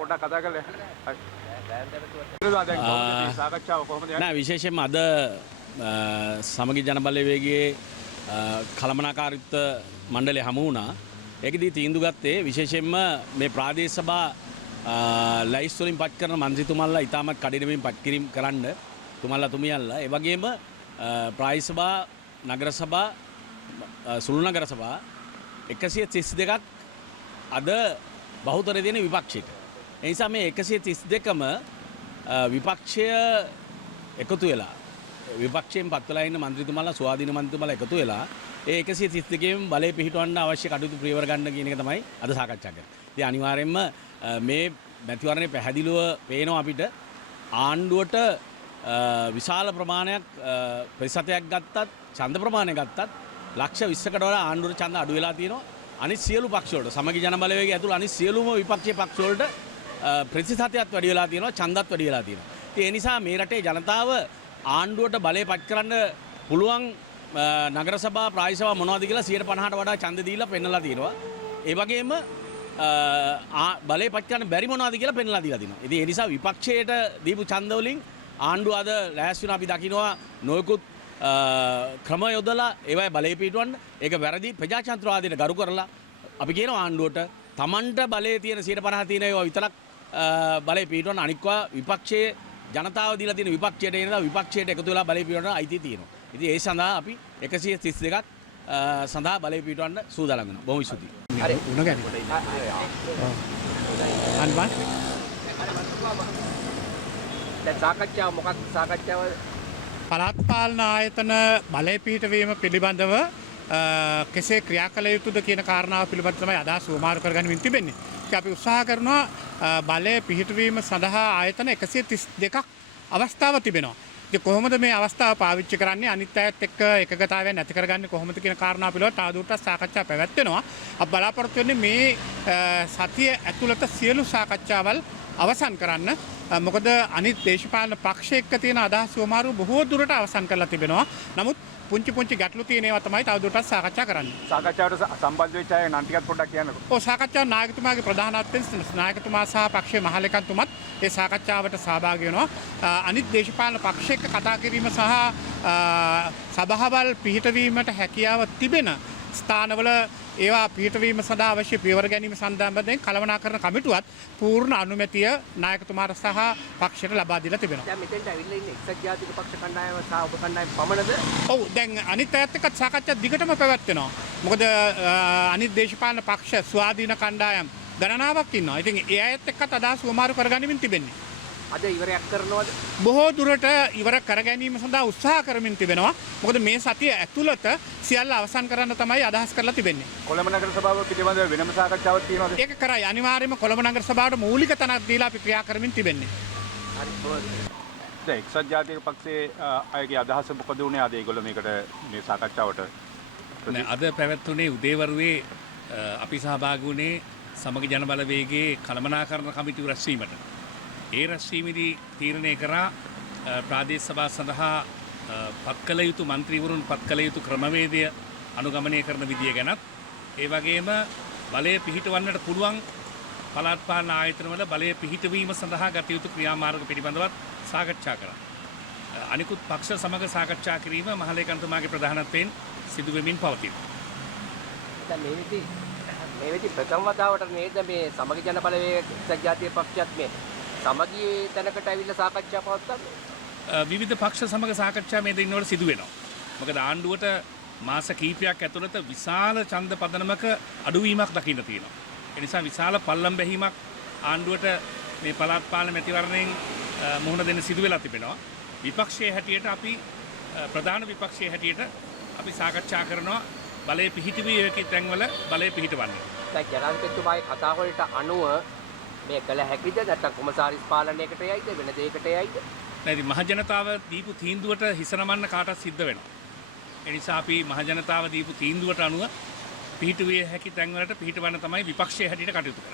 පොඩ්ඩක් කතා කරලා සාකච්ඡාව කොහොමද යන්නේ? නෑ විශේෂයෙන්ම අද සමගි ජනබලවේගයේ කළමනාකාරීත්ව මණ්ඩලය හමු වුණා. ඒකදී තීන්දුව ගත්තේ විශේෂයෙන්ම මේ ප්‍රාදේශ සභා ලයිස්ට් වලින් පත් කරන මන්ත්‍රීතුමන්ලා ඉතාමත් කඩිනමින් පත් කිරීම කරන්න තුමන්ලා තුමියන්ලා ඒ වගේම ප්‍රාදේශ සභා නගර සභා සුළු නගර සභා 132ක් අද බහුතරය දෙන විපක්ෂයට. ඒ නිසා මේ 132ම විපක්ෂය එකතු වෙලා විපක්ෂයෙන් පත් වෙලා ඉන්න മന്ത്രിතුමාලා ස්වාධීන මන්ත්‍රීතුමාලා එකතු වෙලා ඒ 132න් බලය පිහිටවන්න අවශ්‍ය කටයුතු ප්‍රීවර ගන්න කියන එක තමයි අද සාකච්ඡා කරන්නේ. ඉතින් අනිවාර්යයෙන්ම මේ මැතිවරණේ පැහැදිලිව පේනවා අපිට ආණ්ඩුවට විශාල ප්‍රමාණයක් ප්‍රතිශතයක් ගත්තත් ඡන්ද ප්‍රමාණය ගත්තත් ලක්ෂ 20කට වඩා ආණ්ඩුවට ඡන්ද අඩු වෙලා තියෙනවා. අනිත් සියලු පක්ෂ වලට සමගි ජනබලවේගය ඇතුළු අනිත් සියලුම විපක්ෂීය පක්ෂ වලට ප්‍රතිශතයක් වැඩි වෙලා තියෙනවා ඡන්දත් වැඩි වෙලා තියෙනවා. ඉතින් ඒ නිසා මේ රටේ ජනතාව ආණ්ඩුවට බලය පත් කරන්න පුළුවන් නගර සභා ප්‍රාදේශ සභා මොනවද කියලා 150ට වඩා ඡන්ද දීලා පෙන්නලා තියෙනවා. ඒ වගේම බලය පත් කරන්න බැරි මොනවද කියලා පෙන්නලා දීලා තියෙනවා. ඉතින් ඒ නිසා විපක්ෂයට දීපු ඡන්ද වලින් ආණ්ඩුව අද ලෑස්ති වෙන අපි දකිනවා නොයෙකුත් ක්‍රම යොදලා ඒවයි බලය පිටවන්න. ඒක වැරදි ප්‍රජාතන්ත්‍රවාදයට ගරු කරලා අපි කියනවා ආණ්ඩුවට Tamanට බලය තියෙන 150 තියෙන ඒවා විතරක් බලය පිටවන්න අනික්වා විපක්ෂයේ ජනතාව දීලා තියෙන විපක්ෂයට එනවා විපක්ෂයට එකතු වෙලා බලය පිටවන්න අයිතිය තියෙනවා. ඉතින් ඒ සඳහා අපි 132ක් සඳහා බලය පිටවන්න සූදානම් වෙනවා. බොහොම ස්තුතියි. හරි උණ ගැනීම. අන්වන් දැන් සාකච්ඡාව මොකක්ද සාකච්ඡාව? පළාත් පාලන ආයතන බලය පිහිටවීම පිළිබඳව කෙසේ ක්‍රියා කළ යුතුද කියන කාරණාව පිළිබඳව තමයි අදහස් වමාරු කරගනිමින් තිබෙන්නේ. ඒක අපි උත්සාහ කරනවා බලය පිහිටවීම සඳහා ආයතන 132ක් අවස්ථාව තිබෙනවා. ඉතින් කොහොමද මේ අවස්ථාව පාවිච්චි කරන්නේ අනිත් අයත් එක්ක එකගතාවයක් නැති කරගන්නේ කොහොමද කියන කාරණාව පිළිබඳව තවදුරටත් සාකච්ඡා පැවැත්වෙනවා. අපි බලාපොරොත්තු වෙන්නේ මේ සතිය ඇතුළත සියලු සාකච්ඡාවල් අවසන් කරන්න. මොකද අනිත් දේශපාලන පක්ෂ එක්ක තියෙන අදහස් වමාරු බොහෝ දුරට අවසන් කරලා තිබෙනවා. නමුත් පුංචි ගැටලු තියෙන ඒවා තමයි තවදුරටත් සාකච්ඡා කරන්නේ. සාකච්ඡාවට සම්බන්ධ වෙච්ච අය නම් ටිකක් පොඩ්ඩක් කියන්නකෝ. ඔව් සාකච්ඡාව නායකතුමාගේ ප්‍රධානත්වයෙන් නායකතුමා සහ පක්ෂයේ මහලේකම්තුමත් ඒ සාකච්ඡාවට සහභාගී වෙනවා. අනිත් දේශපාලන පක්ෂ එක්ක කතා කිරීම සහ සභාවල් පිහිටවීමට හැකියාව තිබෙන ස්ථානවල ඒවා පිහිටවීම සඳහා අවශ්‍ය පියවර ගැනීම සම්බන්ධයෙන් කළමනාකරන කමිටුවත් පූර්ණ අනුමැතිය නායකතුමාට සහ පක්ෂයට ලබා දීලා තිබෙනවා. දැන් මෙතෙන්ට ඇවිල්ලා ඉන්නේ එක්සත් ජාතික පක්ෂ කණ්ඩායම සහ ඔබ කණ්ඩායම පමණද? ඔව් දැන් අනිත් අයත් එක්කත් සාකච්ඡා දිගටම පැවැත්වෙනවා. මොකද අනිත් දේශපාලන පක්ෂ ස්වාධීන කණ්ඩායම් ගණනාවක් ඉන්නවා. ඉතින් ඒ අයත් එක්කත් අදහස් වමාරු කරගනිමින් තිබෙන්නේ. අද ඉවරයක් කරනවද? බොහෝ දුරට ඉවර කර ගැනීම සඳහා උත්සාහ කරමින් තිබෙනවා. මොකද මේ සතිය ඇතුළත සියල්ල අවසන් කරන්න තමයි අදහස් කරලා තිබෙන්නේ. කොළඹ නගර සභාව පිළිබඳව වෙනම සාකච්ඡාවක් තියෙනවද? ඒක කරයි අනිවාර්යයෙන්ම කොළඹ නගර සභාවට මූලික තැනක් දීලා අපි ක්‍රියා කරමින් තිබෙන්නේ. හරි දැන් එක්සත් ජාතික පක්ෂයේ අයගේ අදහස මොකද උනේ අද ඒගොල්ලෝ මේකට මේ සාකච්ඡාවට? අද පැවැත්වුණේ උදේවරුවේ අපි සහභාගී වුණේ සමගි ජනබලවේගයේ කළමනාකරණ කමිටුව රැස්වීමට. ඒ රැස්වීමේදී තීරණය කරා ප්‍රාදේශ සභා සඳහා පත් කළ යුතු മന്ത്രിවරුන් පත් කළ යුතු ක්‍රමවේදය අනුගමනය කරන විදිය ගැනත් ඒ වගේම බලය පිහිටවන්නට පුළුවන් පළාත් පාලන ආයතනවල බලය පිහිටවීම සඳහා ගත යුතු ක්‍රියාමාර්ග පිළිබඳවත් සාකච්ඡා කරා. අනිකුත් පක්ෂ සමග සාකච්ඡා කිරීම මහලේකම්තුමාගේ ප්‍රධානත්වයෙන් සිදු වෙමින් පවතිනවා. දැන් මේ වෙති ප්‍රථම වතාවට නේද මේ සමගි ජනබලවේග එක්සත් ජාතික පක්ෂයත් මේ සමගියේ තැනකට ඇවිල්ලා සාකච්ඡා පවත්වන්නේ? විවිධ පක්ෂ සමග සාකච්ඡා මේ දිනවල සිදු වෙනවා. මොකද ආණ්ඩුවට මාස කිහිපයක් ඇතුළත විශාල ඡන්ද පදනමක අඩුවීමක් දකින්න තියෙනවා. ඒ නිසා විශාල පල්ලම් බැහිමක් ආණ්ඩුවට මේ පළාත් පාලන මැතිවරණයෙන් මුහුණ දෙන්න සිදු වෙලා තිබෙනවා. විපක්ෂයේ හැටියට අපි ප්‍රධාන විපක්ෂයේ හැටියට අපි සාකච්ඡා කරනවා බලය පිහිටවිය යුතු තැන්වල බලය පිහිටවන්න. දැන් ජනාධිපතිතුමාගේ කතා වලට අනුව මේ කළ හැකිද නැත්නම් කොමසාරිස් පාලනයකට යයිද වෙන දෙයකට යයිද? නැති මහ ජනතාව දීපු තීන්දුවට හිස නමන්න කාටත් සිද්ධ වෙනවා. ඒ නිසා අපි මහ ජනතාව දීපු තීන්දුවට අනුව පිහිටුවිය හැකි තැන්වලට පිහිටවන්න තමයි විපක්ෂයේ හැටියට කටයුතු කරන්නේ.